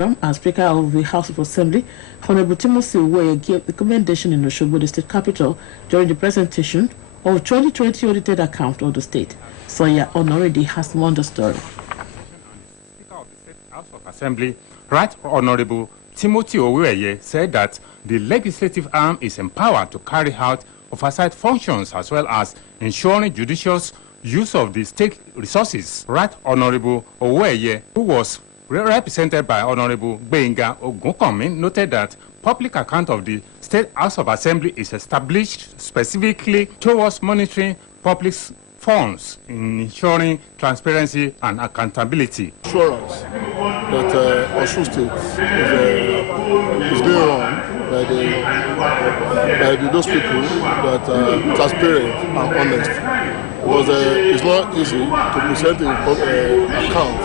As Speaker of the House of Assembly, Honorable Timothy Uweye gave the commendation in Osogbo, the state capital, during the presentation of 2020 audited account of the state. Soya Honoridi has more on the story. Speaker of the State House of Assembly, Right Honorable Timothy Uweye, said that the legislative arm is empowered to carry out oversight functions as well as ensuring judicious use of the state resources. Right Honorable Uweye, who was represented by Honorable Benga Ogunkomi, noted that public account of the State House of Assembly is established specifically towards monitoring public funds in ensuring transparency and accountability. Assurance that Osun State is doing wrong by those people that are transparent and honest. It's not easy to present an account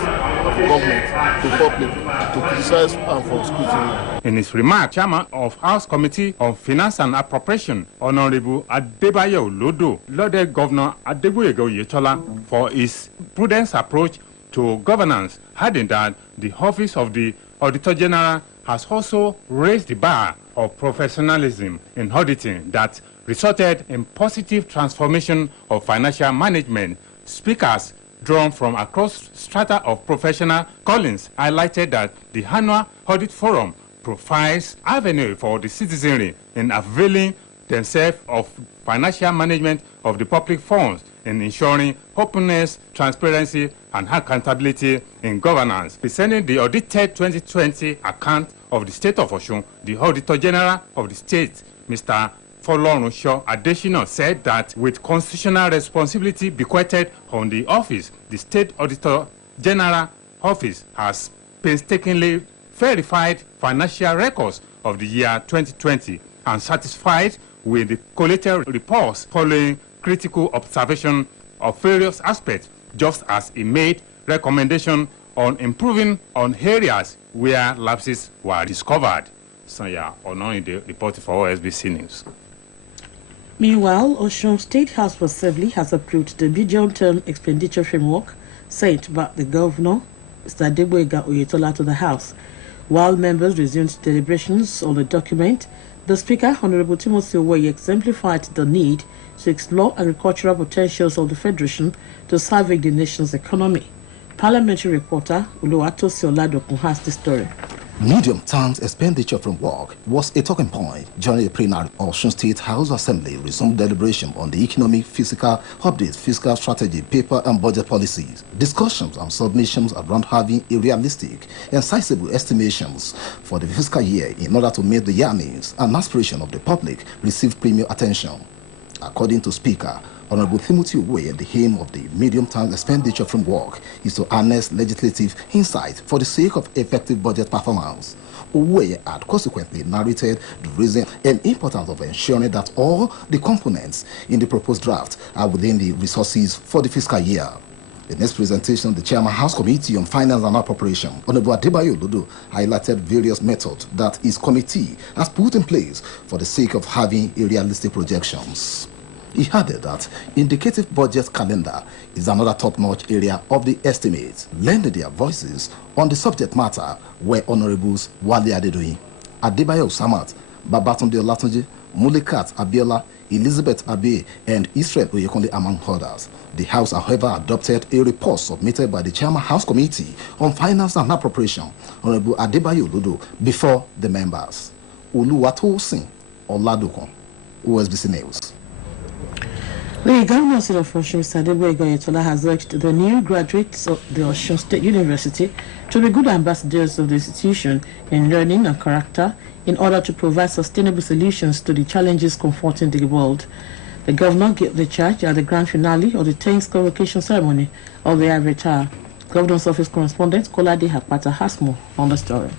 of the government to public to criticize and for scrutiny. In his remark, Chairman of House Committee on Finance and Appropriation, Honorable Adebayo Lodo, lauded Governor Adegboyega Oyetola for his prudent approach to governance, adding that the Office of the Auditor General has also raised the bar of professionalism in auditing that resulted in positive transformation of financial management. Speakers drawn from across strata of professional callings highlighted that the annual audit forum provides avenue for the citizenry in availing themselves of financial management of the public funds in ensuring openness, transparency, and accountability in governance. Presenting the audited 2020 account of the State of Osun, the Auditor General of the state, Mr. Folorunsho Adesina, said that with constitutional responsibility bequeathed on the office, the State Auditor General Office has painstakingly verified financial records of the year 2020 and satisfied with the collated reports following critical observation of various aspects, just as it made recommendation on improving on areas where lapses were discovered. Sanya Onoide reported for OSBC News. Meanwhile, Osun State House of Assembly has approved the medium-term expenditure framework sent by the Governor, Mr. Adegboyega Oyetola, to the House. While members resumed deliberations on the document, the Speaker, Honorable Timothy Uweye, exemplified the need to explore agricultural potentials of the Federation to salvage the nation's economy. Parliamentary reporter Uluwatosi Oladokun has the story. Medium-term expenditure framework was a talking point during the plenary of Osun State House Assembly resumed deliberation on the economic, fiscal update, fiscal strategy, paper and budget policies. Discussions and submissions around having a realistic and sizable estimations for the fiscal year in order to meet the yearnings and aspiration of the public received premium attention. According to Speaker Honorable Timothy Uweye, the aim of the medium-term expenditure framework is to harness legislative insight for the sake of effective budget performance. Uweye had consequently narrated the reason and importance of ensuring that all the components in the proposed draft are within the resources for the fiscal year. In his presentation, the Chairman House Committee on Finance and Appropriation, Honorable Adebayo Lodo, highlighted various methods that his committee has put in place for the sake of having a realistic projections. He added that indicative budget calendar is another top-notch area of the estimates. Lending their voices on the subject matter were Honorables Wale Adedoyin, Adebayo Samat, Babatunde Olatunji, Mulikat Abiola, Elizabeth Abe, and Israel Oyekunle, among others. The House, however, adopted a report submitted by the Chairman House Committee on Finance and Appropriation, Honorable Adebayo Lodo, before the members. Uluwatosin Oladokun, OSBC News. The Governor of Osun, Mr. Adegboyega Oyetola, has urged the new graduates of the Osun State University to be good ambassadors of the institution in learning and character in order to provide sustainable solutions to the challenges confronting the world. The Governor gave the charge at the grand finale of the 10th convocation ceremony of the Ivory Tower. Governor's Office correspondent Kolade Hakpata has more on the story.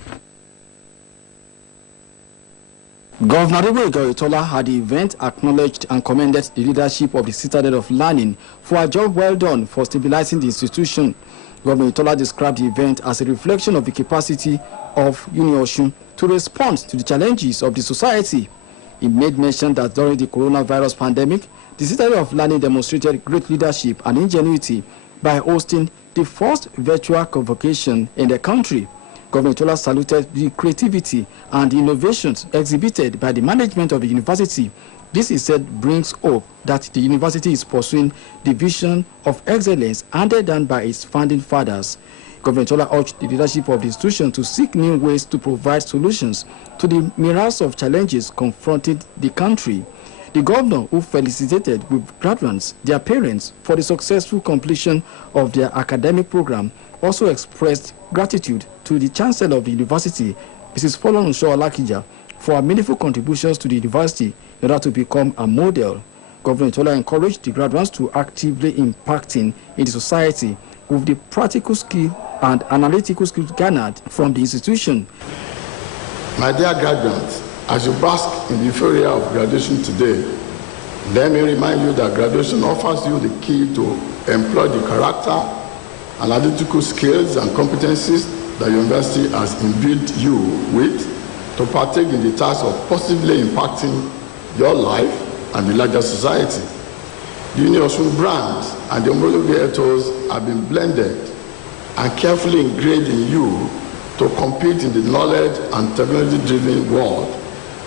Governor Adegboyega Oyetola at the event acknowledged and commended the leadership of the Citadel of Learning for a job well done for stabilizing the institution. Governor Oyetola described the event as a reflection of the capacity of Uni-Osun to respond to the challenges of the society. He made mention that during the coronavirus pandemic, the Citadel of Learning demonstrated great leadership and ingenuity by hosting the first virtual convocation in the country. Governor Oyetola saluted the creativity and innovations exhibited by the management of the university. This, he said, brings hope that the university is pursuing the vision of excellence handed down by its founding fathers. Governor Oyetola urged the leadership of the institution to seek new ways to provide solutions to the myriad of challenges confronting the country. The governor, who felicitated with graduates, their parents, for the successful completion of their academic program, also expressed gratitude to the Chancellor of the university, Mrs. Folorunsho Olakija, for her meaningful contributions to the university in order to become a model. Governor Oyetola encouraged the graduates to actively impacting in the society with the practical skill and analytical skills garnered from the institution. My dear graduates, as you bask in the euphoria of graduation today, let me remind you that graduation offers you the key to employ the character, analytical skills and competencies that your university has imbued you with to partake in the task of positively impacting your life and the larger society. The Union brand and the homologated ethos have been blended and carefully engraved in you to compete in the knowledge and technology-driven world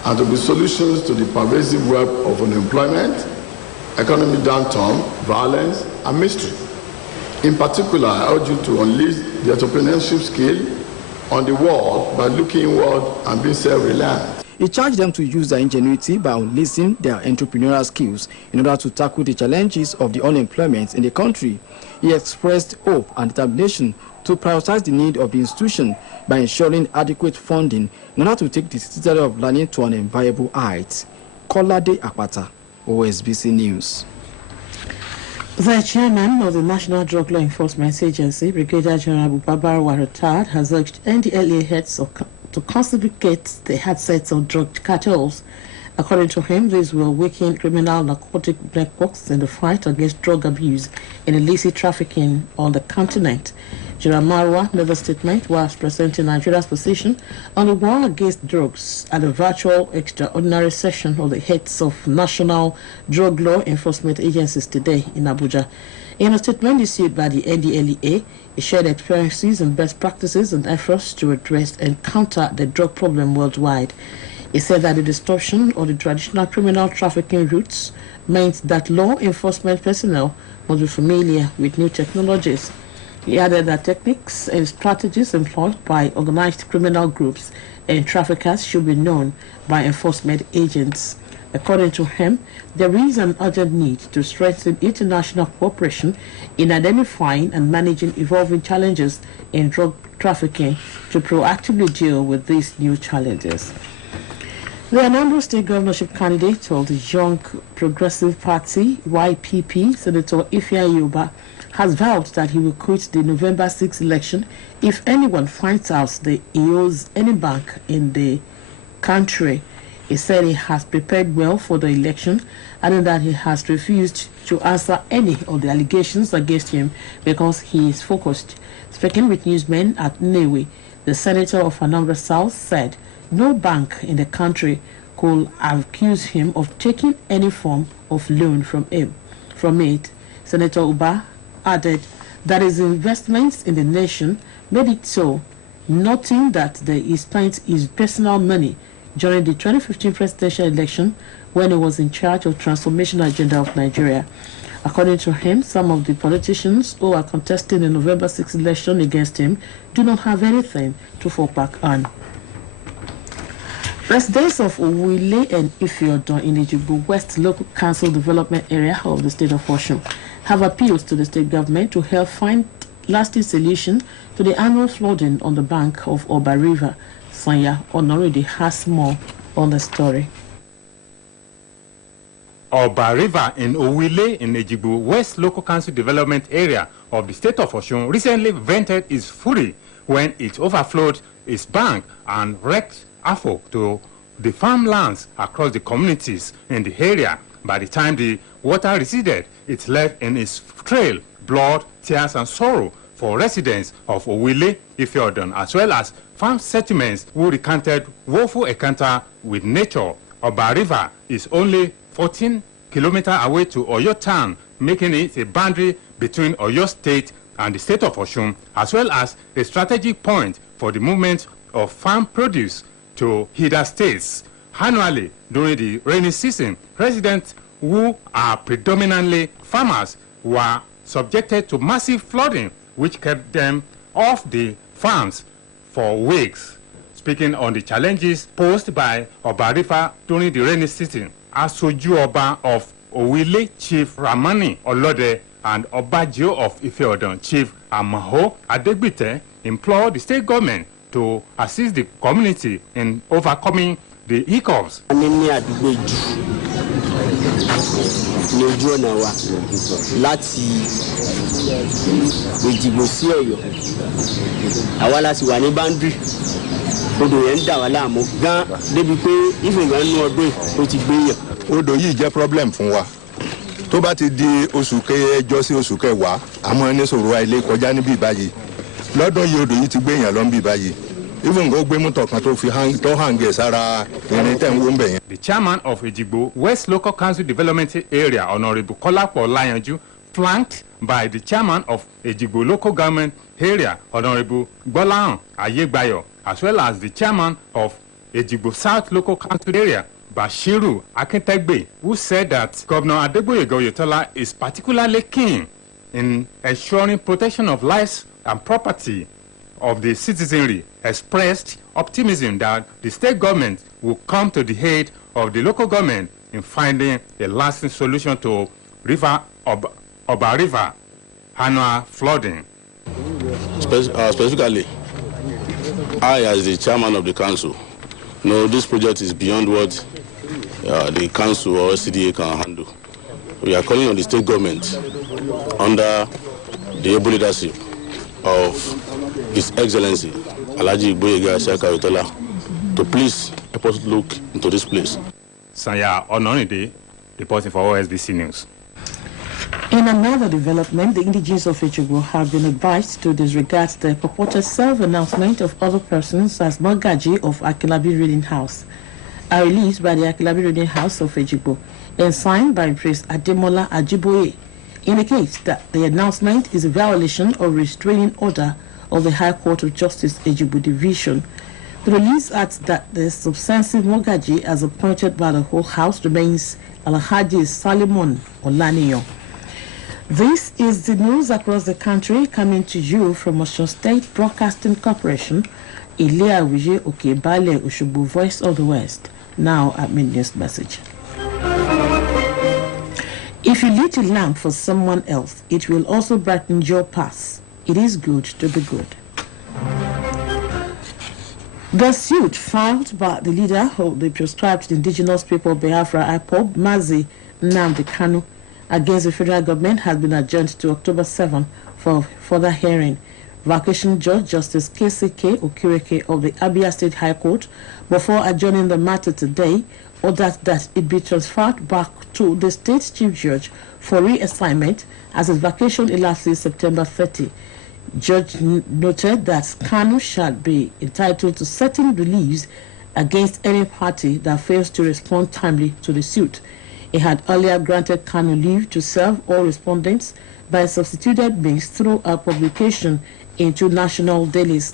and to be solutions to the pervasive web of unemployment, economic downturn, violence, and mystery. In particular, I urge you to unleash the entrepreneurship skill on the world by looking inward and being self-reliant. He charged them to use their ingenuity by unleashing their entrepreneurial skills in order to tackle the challenges of the unemployment in the country. He expressed hope and determination to prioritize the need of the institution by ensuring adequate funding in order to take the citadel of learning to an enviable height. Kolade Akpata, OSBC News. The chairman of the National Drug Law Enforcement Agency, Brigadier General Bubabar retired, has urged NDLEA heads to confiscate the headsets of drug cartels. According to him, these will weaken criminal narcotic networks in the fight against drug abuse and illicit trafficking on the continent. General Marwa made a statement whilst presenting Nigeria's position on the war against drugs at a virtual extraordinary session of the heads of national drug law enforcement agencies today in Abuja. In a statement issued by the NDLEA, it shared experiences and best practices and efforts to address and counter the drug problem worldwide. He said that the distortion of the traditional criminal trafficking routes meant that law enforcement personnel must be familiar with new technologies. He added that techniques and strategies employed by organized criminal groups and traffickers should be known by enforcement agents. According to him, there is an urgent need to strengthen international cooperation in identifying and managing evolving challenges in drug trafficking to proactively deal with these new challenges. The Anambra State governorship candidate of the Young Progressive Party, YPP, Senator Ifeanyi Uba, has vowed that he will quit the November 6 election if anyone finds out that he owes any bank in the country. He said he has prepared well for the election, adding that he has refused to answer any of the allegations against him because he is focused. Speaking with newsmen at Nnewi, the senator of Anambra South said no bank in the country could accuse him of taking any form of loan from it. Senator Uba added that his investments in the nation made it so, noting that he spent his personal money during the 2015 presidential election when he was in charge of transformation agenda of Nigeria. According to him, some of the politicians who are contesting the November 6 election against him do not have anything to fall back on. Residents of Owile and Ifeodun in the Ejigbo West Local Council Development Area of the state of Osun have appealed to the state government to help find lasting solution to the annual flooding on the bank of Oba River. Sanya Onoride has more on the story. Oba River in Owile in Ejigbo West Local Council Development Area of the state of Osun recently vented its fury when it overflowed its bank and wreaked havoc to the farmlands across the communities in the area. By the time the water receded, it left in its trail blood, tears, and sorrow for residents of Owile, Ifeodun, as well as farm settlements who recanted woeful encounter with nature. Oba River is only 14 kilometers away to Oyo town, making it a boundary between Oyo State and the state of Osun, as well as a strategic point for the movement of farm produce to hither states. Annually, during the rainy season, residents who are predominantly farmers were subjected to massive flooding, which kept them off the farms for weeks. Speaking on the challenges posed by Oba River during the rainy season, Asoju Oba of Owile Chief Ramani Olode and Obajo of Ifeodun Chief Amaho Adegbite implored the state government to assist the community in overcoming the hiccups. Ní ojú ọ̀nà wa láti Èjìgbò sí Ọ̀yọ́ àwa láti wà ní boundary odò yẹn ń dà wá láàmú gan débi pé ìfìgbà nínú ọdún ó ti gbé yàn. Odò yìí jẹ́ problem fún wa tó bá ti di oṣù kẹjọ sí oṣù kẹwàá àmọ́ ní sọ̀rọ̀ àìlè kọjá níbí báyìí lọ́dún yìí odò yìí ti gbé yàn lọ níbí báyìí. Even go gbé mọ́tò kan tó fi hang sára irin tẹ̀ ń wó ń bẹ̀ yẹn. The chairman of Ejigbo West Local Council Development Area, Honorable Kolapo Olayanju, flanked by the chairman of Ejigbo Local Government Area, Honorable Gbolahan Ayegbayo, as well as the chairman of Ejigbo South Local Council Area, Bashiru Akintegbe, who said that Governor Adegboyega Oyetola is particularly keen in ensuring protection of lives and property of the citizenry, expressed optimism that the state government will come to the aid of the local government in finding a lasting solution to Oba River annual flooding. Specifically, I, as the chairman of the council, know this project is beyond what the council or CDA can handle. We are calling on the state government under the able leadership of His Excellency Alhaji Igboyega Oyetola to please help us look into this place. Sanya Ononide, reporting for OSBC News. In another development, the indigenes of Ejigbo have been advised to disregard the purported self-announcement of other persons as Magaji of Akilabi Reading House. A release by the Akilabi Reading House of Ejigbo and signed by Priest Ademola Ajiboye indicates that the announcement is a violation of restraining order of the High Court of Justice Ejigbo Division. The release adds that the substantive Mogaji as appointed by the whole house remains Alhaji Salimon Olaniyo. This is the news across the country coming to you from Osun State Broadcasting Corporation, Ilea Wije Okebale Oshubu, Voice of the West. Now at mid-news message. If you lit a lamp for someone else, it will also brighten your path. It is good to be good. The suit filed by the leader of the proscribed indigenous people Biafra IPOB, Mazi Nnamdi Kanu, against the federal government has been adjourned to October 7 for further hearing. Vacation Judge Justice KCK Okireke of the Abia State High Court, before adjourning the matter today, ordered that it be transferred back to the State Chief Judge for reassignment as his vacation elapses September 30. Judge noted that Kanu shall be entitled to certain reliefs against any party that fails to respond timely to the suit. He had earlier granted Kanu leave to serve all respondents by substituted means through a publication in 2 national dailies.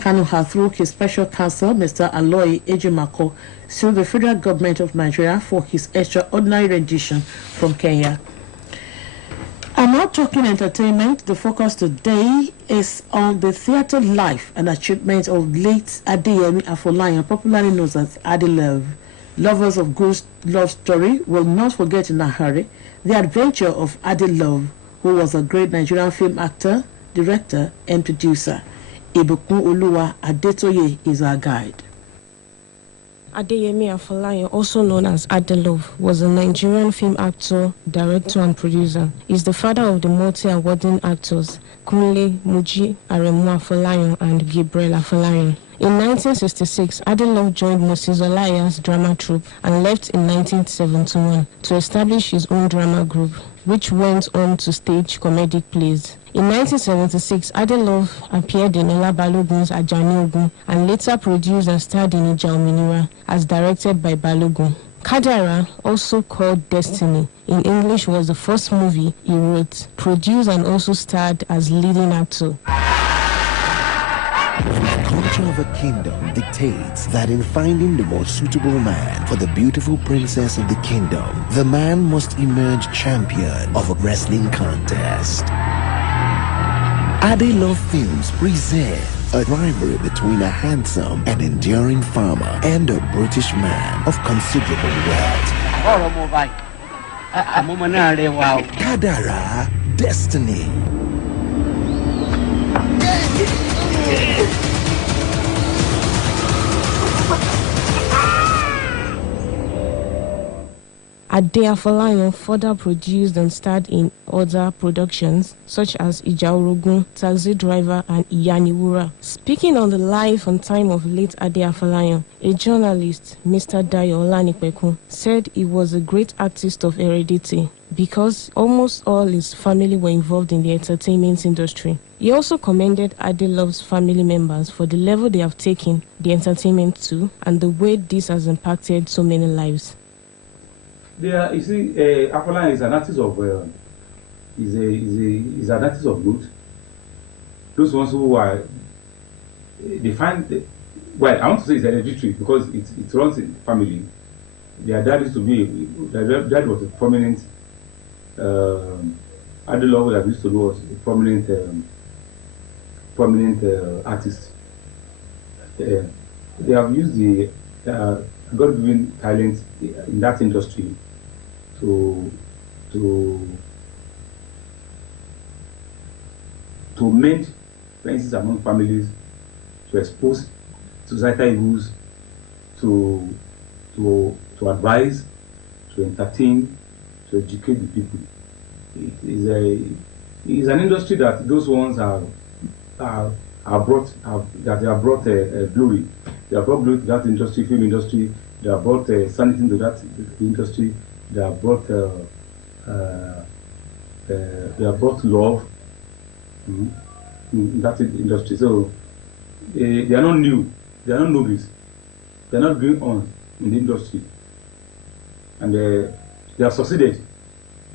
Kanu had, through his special counsel, Mr. Aloy Ejimako, sued the federal government of Nigeria for his extraordinary rendition from Kenya. I'm not talking entertainment. The focus today is on the theatre life and achievement of late Adeyemi Afolayan, popularly known as Adelove. Lovers of good love story will not forget in a hurry the adventure of Adelove, who was a great Nigerian film actor, director, and producer. Ibukun Oluwa Adetoye is our guide. Adeyemi Afolayan, also known as Adelove, was a Nigerian film actor, director, and producer. He is the father of the multi-awarding actors Kunle Muji Aremu Afolayan and Gabriel Afolayan. In 1966, Adelove joined Moses Olaya's drama troupe and left in 1971 to establish his own drama group, which went on to stage comedic plays. In 1976, Adelove appeared in Ola Balogun's Ajani Ogun and later produced and starred in Ija Ominira, as directed by Balogun. Kadara, also called Destiny, in English was the first movie he wrote, produced, and also starred as leading actor. nature of a kingdom dictates that in finding the most suitable man for the beautiful princess of the kingdom, the man must emerge champion of a wrestling contest. Ade Love Films present a rivalry between a handsome and enduring farmer and a British man of considerable wealth. Kadara, Destiny. Ade Afolayan further produced and starred in other productions such as Ija Orogun, Taxi Driver, and Iyaniwura. Speaking on the life and time of late Ade Afolayan, a journalist, Mr. Dayo Olanipekun, said he was a great artist of heredity because almost all his family were involved in the entertainment industry. He also commended Ade Love's family members for the level they have taken the entertainment to and the way this has impacted so many lives. There, you see, Afolayan is an artist of is an artist of good. Those ones who are they find well, I want to say it's hereditary because it runs in family. Their dad used to be their dad was a prominent Ade Love that used to do was a prominent artist. They have used the God-given talent in that industry to mend fences among families, to expose societal evils, to advise, to entertain, to educate the people. It is an industry that those ones have brought glory. They have brought glory to that industry, film industry. They have brought sanity to that industry. They have brought love in that industry. So they are not new. They are not novice. They are not going on in the industry, and they have succeeded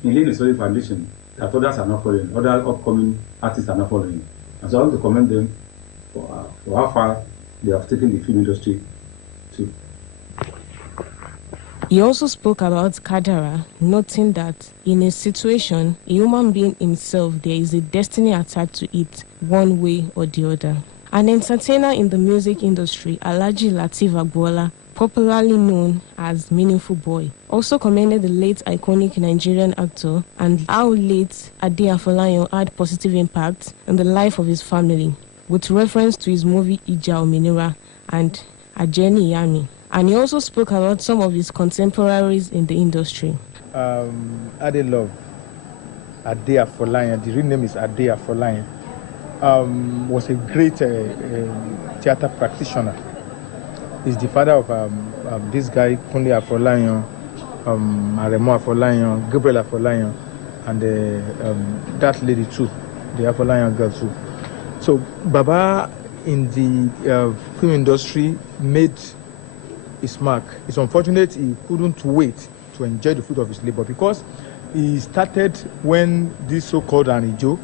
in laying a solid foundation that others are not following. Other upcoming artists are not following. And so I want to commend them for how far they have taken the film industry to. He also spoke about Kadara, noting that in a situation, a human being himself, there is a destiny attached to it, one way or the other. An entertainer in the music industry, Alhaji Lateef Agboola, popularly known as Meaningful Boy, also commended the late iconic Nigerian actor and how late Ade Afolayan had positive impact on the life of his family, with reference to his movie Ija Ominira and Ajeni Yami. And he also spoke about some of his contemporaries in the industry. Ade Love, Ade Afolayan, the real name is Ade Afolayan, was a great theater practitioner. He's the father of this guy, Kunle Afolayan, Aremo Afolayan, Gabriel Afolayan, and that lady too, the Afolayan girl too. So Baba in the film industry made his mark. It's unfortunate he couldn't wait to enjoy the fruit of his labor because he started when this so-called Anijo,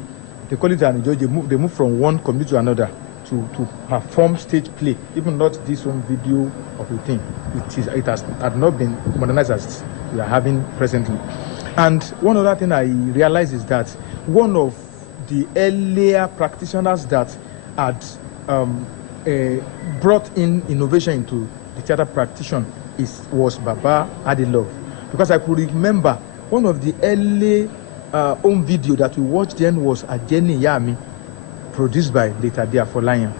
they call it Anijo, they move from one community to another to perform stage play, even not this one video of a thing. It had not been modernized as we are having presently. And one other thing I realized is that one of the earlier practitioners that had brought in innovation into the theater practitioner was Baba Ade Love. Because I could remember one of the early home video that we watched then was Ajeni Yami, produced by late Ade Afolayan.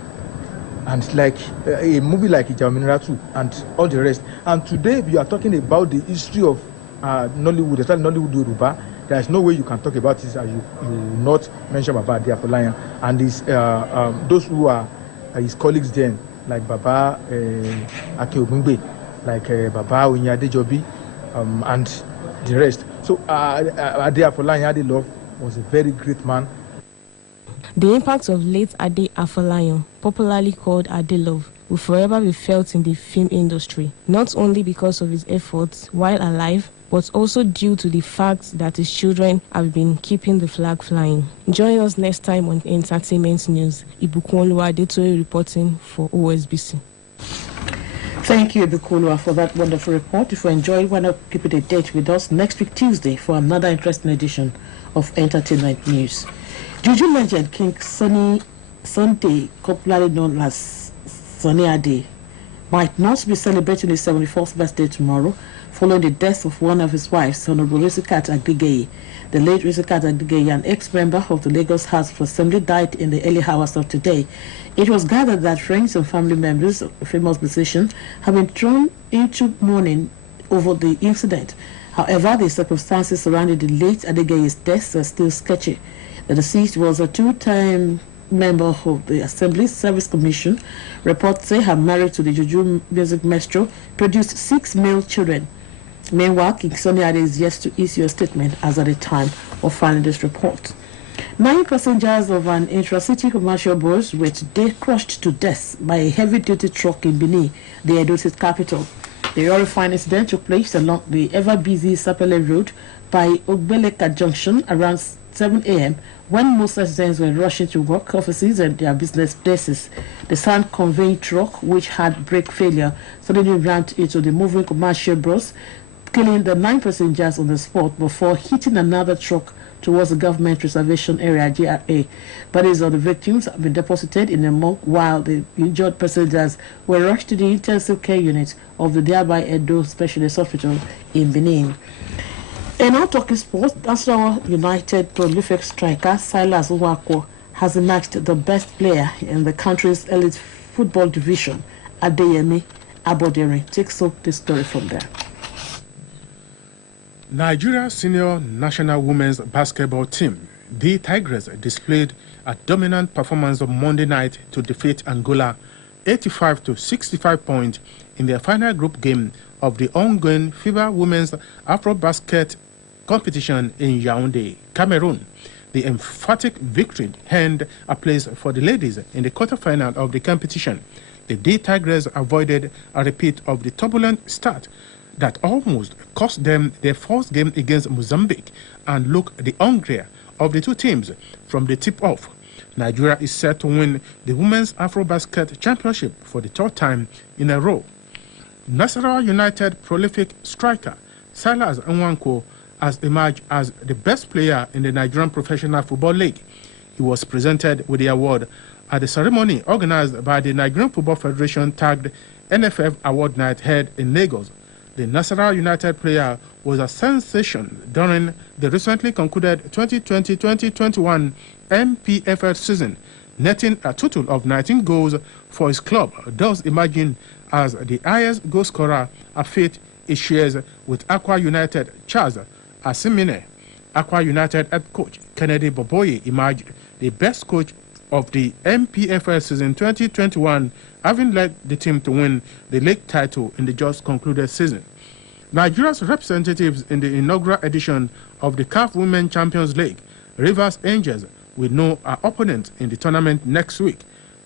And like a movie like Ija Ominira 2 and all the rest. And today we are talking about the history of Nollywood, especially Nollywood Yoruba. There is no way you can talk about this and you will not mention Baba Ade Afolayan and his, those who are his colleagues then, like Baba Ake Ogunbe, like Baba Oyin Adejobi, and the rest. So Ade Afolayan, Ade Love, was a very great man. The impact of late Ade Afolayan, popularly called Ade Love, will forever be felt in the film industry, not only because of his efforts while alive, but also due to the fact that his children have been keeping the flag flying. Join us next time on Entertainment News. Ibukunoluwa Adetoye reporting for OSBC. Thank you, Ibukunoluwa, for that wonderful report. If you enjoyed, why not keep it a date with us next week Tuesday for another interesting edition of Entertainment News. Juju legend King Sunday, popularly known as Sunny Ade, might not be celebrating his 74th birthday tomorrow, following the death of one of his wives, Honorable Risikat Agdigeye. The late Risikat Agdigeye, an ex-member of the Lagos House of Assembly, died in the early hours of today. It was gathered that friends and family members of the famous musician have been thrown into mourning over the incident. However, the circumstances surrounding the late Adigeye's death are still sketchy. The deceased was a two-time member of the Assembly Service Commission. Reports say her marriage to the Juju music maestro produced 6 male children. Meanwhile, King Sunny Ade is yet to issue a statement as at the time of filing this report. 9 passengers of an intra-city commercial bus were today crushed to death by a heavy-duty truck in Benin, the Edo State capital. The horrifying incident took place along the ever-busy Sapele Road by Ogbeleka Junction around 7 a.m. when most residents were rushing to work, offices, and their business places. The sand conveying truck, which had brake failure, suddenly rammed into the moving commercial bus, killing the 9 passengers on the spot before hitting another truck towards the government reservation area, GRA. Bodies of the victims have been deposited in a morgue, while the injured passengers were rushed to the intensive care unit of the nearby Edo Specialist Hospital in Benin. In our talking sports, National United prolific striker Silas Nwako has emerged the best player in the country's elite football division. Adeyemi Abodere takes up the story from there. Nigeria's senior national women's basketball team, the Tigers, displayed a dominant performance on Monday night to defeat Angola 85-65 points in their final group game of the ongoing FIBA Women's Afro-Basket competition in Yaoundé, Cameroon. The emphatic victory earned a place for the ladies in the quarterfinal of the competition. The D Tigers avoided a repeat of the turbulent start that almost cost them their first game against Mozambique and look the hungrier of the two teams from the tip-off. Nigeria is set to win the Women's Afro-Basket Championship for the 3rd time in a row. Nasarawa United prolific striker Silas Nwankwo has emerged as the best player in the Nigerian Professional Football League. He was presented with the award at the ceremony organized by the Nigerian Football Federation tagged NFF Award Night held in Lagos. The Nasarawa United player was a sensation during the recently concluded 2020-2021 MPFL season, netting a total of 19 goals for his club, thus emerging as the highest goal scorer, a feat he shares with Aqua United Charles Asimine. Aqua United head coach Kennedy Boboye emerged the best coach of the MPFL season 2021, having led the team to win the league title in the just concluded season. Nigeria's representatives in the inaugural edition of the CAF Women Champions League, Rivers Angels, will know our opponent in the tournament next week.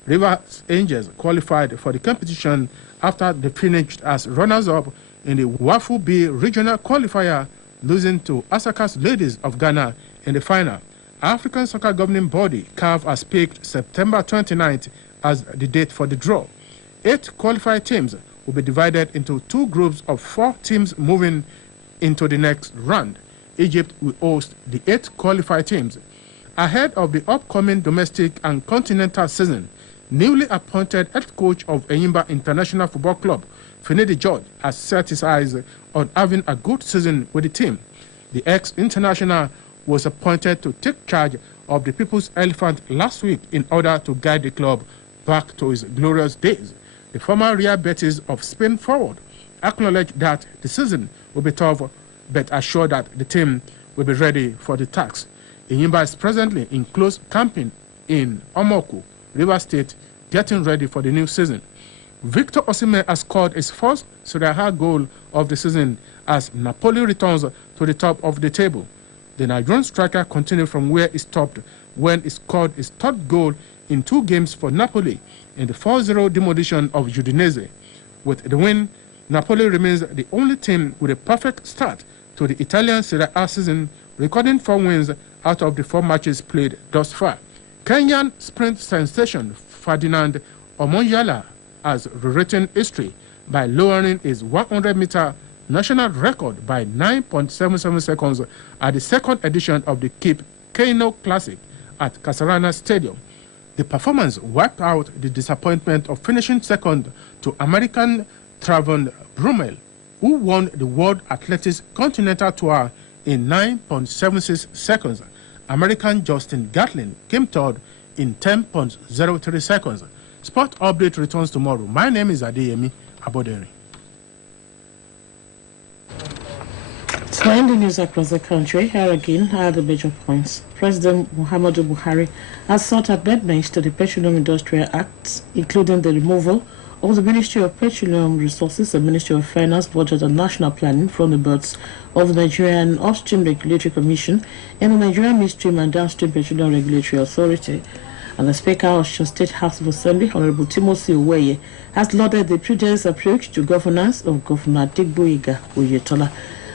Rivers Angels qualified for the competition after they finished as runners-up in the Wafu B regional qualifier, losing to Asaka's Ladies of Ghana in the final. African Soccer Governing Body, CAF, has picked September 29th as the date for the draw. 8 qualified teams will be divided into 2 groups of 4 teams moving into the next round. Egypt will host the 8 qualified teams. Ahead of the upcoming domestic and continental season, newly appointed head coach of Enyimba International Football Club, Finidi George, has set his eyes on having a good season with the team. The ex-international was appointed to take charge of the People's Elephant last week in order to guide the club back to its glorious days. The former Real Betis of Spain forward acknowledged that the season will be tough, but assured that the team will be ready for the task. Enyimba is presently in close camping in Omoku, Rivers State, getting ready for the new season. Victor Osimhen has scored his first Serie A goal of the season as Napoli returns to the top of the table. The Nigerian striker continued from where he stopped when he scored his 3rd goal in 2 games for Napoli in the 4-0 demolition of Udinese. With the win, Napoli remains the only team with a perfect start to the Italian Serie A season, recording 4 wins out of the 4 matches played thus far. Kenyan sprint sensation Ferdinand Omonyala has rewritten history by lowering his 100-meter national record by 9.77 seconds at the 2nd edition of the Cape Kano Classic at Kasarana Stadium. The performance wiped out the disappointment of finishing second to American Travon Brummel, who won the World Athletics Continental Tour in 9.76 seconds. American Justin Gatlin came third in 10.03 seconds. Sport Update returns tomorrow. My name is Adeyemi Aboderi. Trending news across the country. Here again are the major points. President Muhammadu Buhari has sought amendments to the Petroleum Industrial Act, including the removal of the Ministry of Petroleum Resources and Ministry of Finance, Budget and National Planning from the boards of the Nigerian Upstream Regulatory Commission and the Nigerian Midstream and Downstream Petroleum Regulatory Authority. And the Speaker of the State House of Assembly, Honorable Timothy Oweye, has lauded the prudent approach to governance of Governor Adegboyega Oyetola.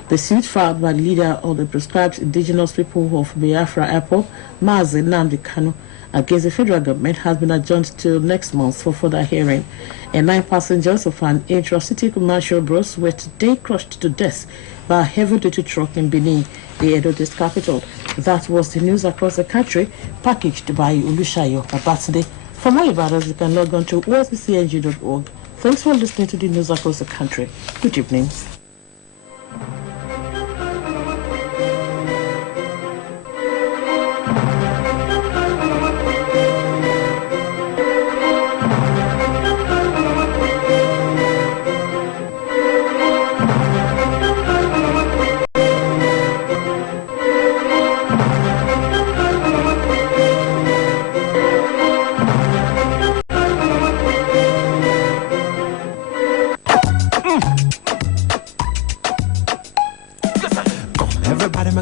The suit filed by the leader of the proscribed indigenous people of Biafra Airport, Mazi Nnamdi Kanu, against the federal government has been adjourned till next month for further hearing. And 9 passengers of an intra-city commercial bus were today crushed to death by a heavy-duty truck in Benin, the Edo State capital. That was the news across the country, packaged by Olushayo Babatunde. For more about us, you can log on to osbcng.org. Thanks for listening to the news across the country. Good evening.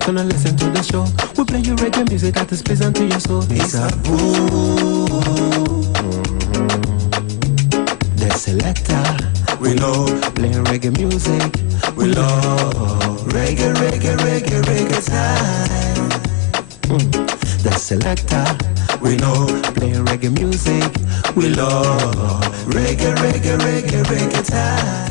Gonna listen to the show. We play you reggae music that is pleasant to your soul. It's a boom. The selector, we know. Playing reggae music, we love. Reggae, reggae, reggae, reggae time. The selector, we know. Playing reggae music, we love. Reggae, reggae, reggae, reggae time.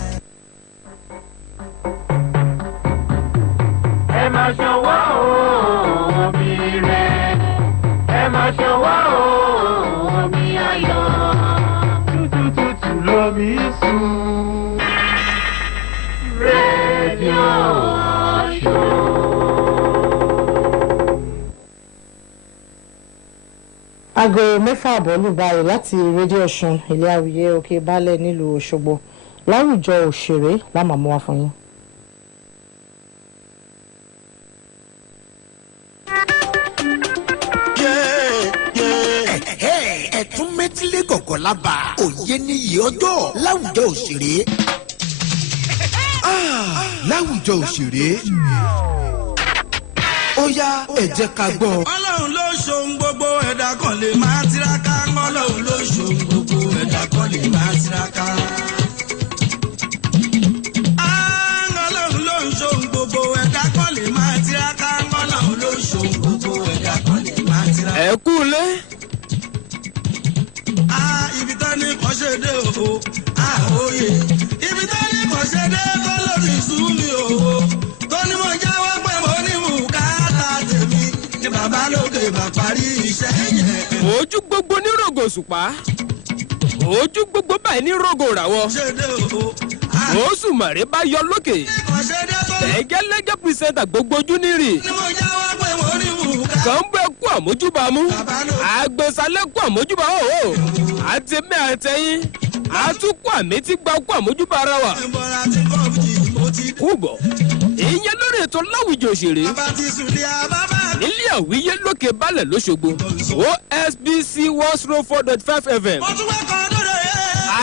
Aago mẹ́fà àbọ̀ lù báyìí láti rédíò Ọ̀ṣun ilé àwìyé òkè balẹ̀ nílùú Òṣogbo láwùjọ òṣèré lámàmú wa fún yín. Ẹ̀tún mẹ́tílé gọ̀gọ̀ lába òye níyì ọjọ́ láwùjọ òṣèré. Láwùjọ òṣèré. Ó yá ẹ jẹ́ ká gbọ́. Ọlọ́run ló ṣohun gbogbo ẹ̀dá kan lè máa tiraka. Ọlọ́run ló ṣohun gbogbo ẹ̀dá kan lè máa tiraka. Ọlọ́run ló ṣohun gbogbo ẹ̀dá kan lè máa tiraka. Ọlọ́run ló ṣohun gbogbo ẹ̀dá kan lè máa tiraka. Ẹ kú lé. Ibi tó ní kò ṣe dé o, òye. Ibi tó ní kò ṣe dé kó lórí ìṣú mi o. Tó ní mo jáwọ́ pé mo ní bùkátà tèmi. Ní bàbá lókè bá parí iṣẹ́ yẹn. Ojú gbogbo ní rògò òṣùpá. Ojú gbogbo báyìí ní rògò ràwọ̀. Oṣù màrè bá yọ lókè. Ẹ̀gẹ́lẹ́gẹ́ pírísẹ́ńtà gbogbo ojú ní rì. Kàn ń bẹ́ kú àmójúbàmú. Àgbẹ̀sálẹ̀ kú àmójúbà òhò. Àti mẹ́ àtẹ̀yìn. Àtúkú àmì tí gba kú àmójúbà ara wa. Kúbọ̀. Ìyẹn lórí ètò láwùjọ òṣèré. Nílé àwíyé lókè balẹ̀ lóṣogbo. OSBC 104.5 FM.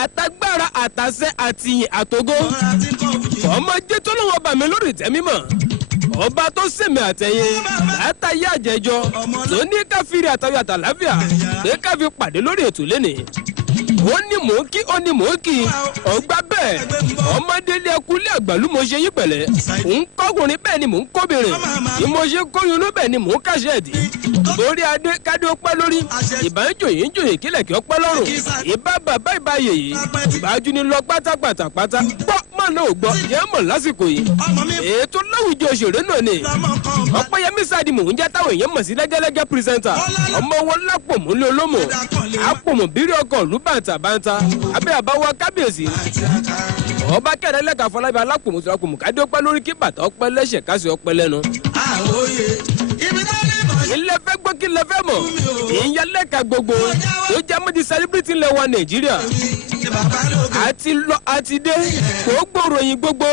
Àtagbára àtàṣẹ àtìyìn àtògo. Ọmọ jẹ́ tó lọ́wọ́ bà mí lórí ìtẹ́mímọ̀. Ọba tó sèmi àtẹ̀yìn látàyé àjẹjọ tó ní káfíìrì àtàwé àtàláfíà pé káfí pàdé lórí ètò lénìí. ó ní mò ń kí ó ní mò ń kí ọgbà bẹ́ẹ̀ ọmọdélé ẹkúlé àgbàlú mo ṣe yí pẹ̀lẹ́ ń kọ́kùnrin bẹ́ẹ̀ ni mò ń kóbìnrin ni mo ṣe kóyún inú bẹ́ẹ̀ ni mò ń kàṣẹ́ẹ̀dì torí adé kádé ó pẹ́ lórí ìbánjòyè ń jòyè kílẹ̀ kí ó pẹ́ lọ́rùn ìbá bàbá ìbá yèyí ìbájú ni lọ pátápátá gbọ́ má náà ò gbọ́ jẹ́ mọ̀ lásìkò yìí ètò láwùjọ òṣèré náà ni ọ̀pẹ́yẹmí sáàdì mò ń jẹ́ táwọn èèyàn mọ̀ sí lẹ́gẹ́lẹ́gẹ́ pírísẹ́ńtà ọmọ wọn lápòmù olómò àpòmù bírí ọkọ̀ ìlú bàǹtàbàǹtà abẹ́ àbáwọ̀ kábíyèsí ọba kẹrẹlẹ́ka fọlábí alápòmù tó lápòmù kádé ọpẹ́ lórí kí bàtà ọpẹ́ lẹ́sẹ̀ kásì ọpẹ́ lẹ́nu. ilé fẹ́ gbọ́ kí lẹ fẹ́ mọ̀ ìyẹn lẹ́ka gbogbo tó jẹ́ mọ́ di sẹ́líbírìtì ńlẹ̀ wa nàìjíríà àti lọ àti dé gbogbo ròyìn gbogbo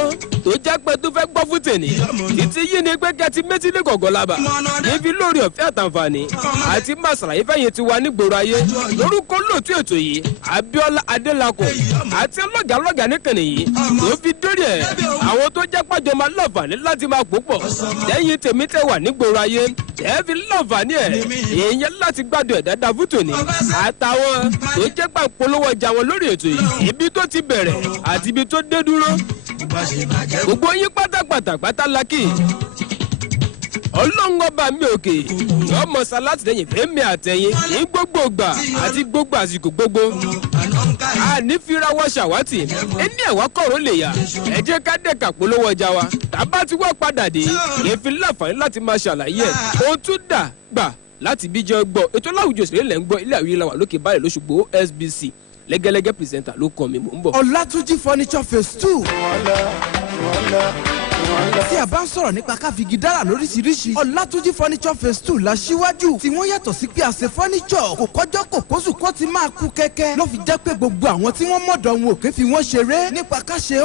tó jẹ́ pé tó fẹ́ gbọ́ fún tèmi títí yìí ni pé kẹ́tí méjìlélẹ́ gọ̀gọ́ lába níbi lórí ọ̀fẹ́ àtàǹfààní àti máa ṣàlàyé fẹ́yìn ti wà nígboro ayé lórúkọ lóòtú ètò yìí Abíọ́lá Adélakùn àti lọ́gàlọ́gà nìkànnì yìí tó fi dórí ẹ̀ àwọn tó jẹ́ pàjọ máa lọ́ọ̀fàní láti máa pòpọ̀ lẹ́yìn tèmi tẹ́ wà nígboro ayé ẹ̀ fi lọ́ọ̀fàní ẹ̀ ìyẹn láti gbádùn ẹ̀ dáadáa fún tòní àtàwọn tó jẹ́ pàpolówó ọjà wọn lórí ètò yìí ibi tó ti bẹ̀rẹ̀ àti ibi tó dé dúró gbogbo yín pátápátá lákì ọlọ́run ọba mi òkè ọmọ sálátìlẹ́yìn fẹ́mi àtẹ̀yìn ní gbogbo ìgbà àti gbogbo àsìkò gbogbo àní fira wọn ṣàwátì ẹni ẹ̀wá kọ̀rọ̀ lè yá ẹ jẹ́ ká dẹ̀ka polówó ọjà wa tàbá tí wọ́n padà dé kì í fi láǹfààní láti máa ṣàlàyé ẹ̀ ó tún dà gbà láti bí jẹ́ gbọ́ ètò láwùjọ òṣèré lẹ́ ń gbọ́ ilé àwíyé la wà lókè báyìí lóṣùgbò OSBC lẹ́gẹ́lẹ́gẹ́ pírẹsẹ̀ntà ló kàn mí mò ń bọ̀. Ọlátúnjí furniture phase 2. tí a bá ń sọ̀rọ̀ nípa káfíńgì dára lóríṣiríṣi Ọlátúnjí furniture phase 2 la ṣíwájú tí wọ́n yàtọ̀ sí pé àṣẹ furniture kò kọjọ́ kò kóṣù kó ti máa kú kẹ́kẹ́ ló fi jẹ́ pé gbogbo àwọn tí wọ́n mọ̀dọ̀ wọn ò ké fi wọ́n ṣeré nípa ká ṣe